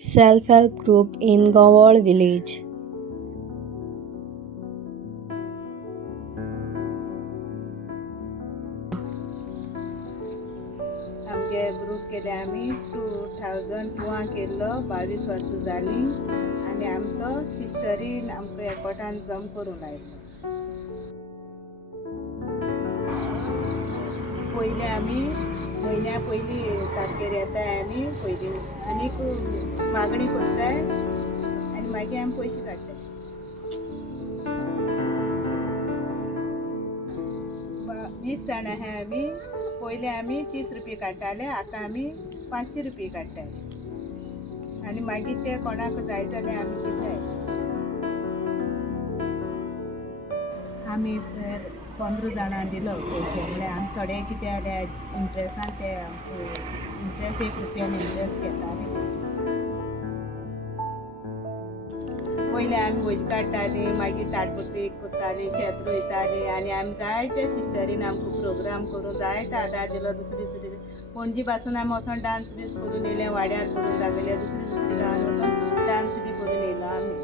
Self-help group in Gawal village. आमगे ग्रुप केले आम्ही 2002 केल्लो 22 वर्सां जाली आनी आमचो सिस्टरीन आमकां एकवटान जम करूंक लायलो. पयलीं आमी म्हयन्या पयलीं तारखेर येताय आनी पयलीं आनीक मागणी करताय आनी मागीर आमी पयशे काडटाय. 20 जाण आहाय आमी. पयलीं आमी 30 रुपया काडटाले, आतां आमी 500 रुपया काडटाय आनी मागीर ते कोणाक जाय जाल्यार आमी दिताय. आमी 15 जाणां दिलो पयशे. म्हळ्यार आमी थोडे कितें जाल्यार इंट्रस्टान ते इंट्रस्ट 1 रुपयान इंट्रस्ट घेताले. पयलीं आमी वजी काडटालीं, मागीर ताडपत्री करतालीं, शेत रोयतालीं आनी आमी जायते सिस्टरीन आमकां प्रोग्राम करून जायतो आदार दिलो. दुसरी पणजी पासून आमी वचोन डान्स बीस करून येयले, वाड्यार करून दाखयले, दुसरी गांवांत वचोन डान्स बी करून येयलो आमी.